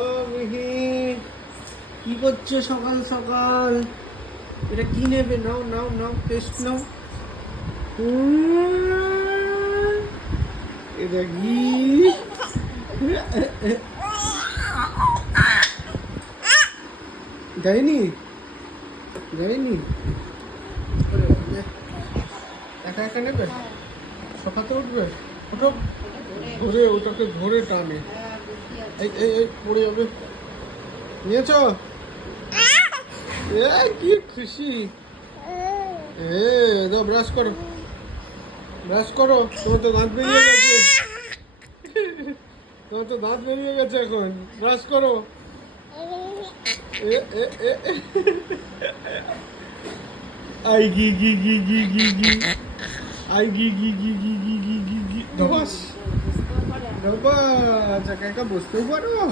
ও মিহি, কি করছো সকাল সকাল? এটা কি নেবে? নাও নাও নাও, টেস্ট নাও। এটা কি? যায়নি যায়নি, একা একা নেবে? সকাতে উঠবে? ওটা ধরে, ওটাকে ধরে টানে। এই এই এই পড়ে যাবে। নিয়েছ? এ কি খুশি! দাও, ব্রাশ করো, ব্রাশ করো। তোমার তো দাঁত বেরিয়ে গেছে, তোমার তো দাঁত বেরিয়ে গেছে এখন। ব্রাশ করো। এ এ এ এ। আই গি গি গি গি গি গি, আই গি গি গি গি গি গি গি গি। ধবাস ধবাস, একা একা বসতেও পারো।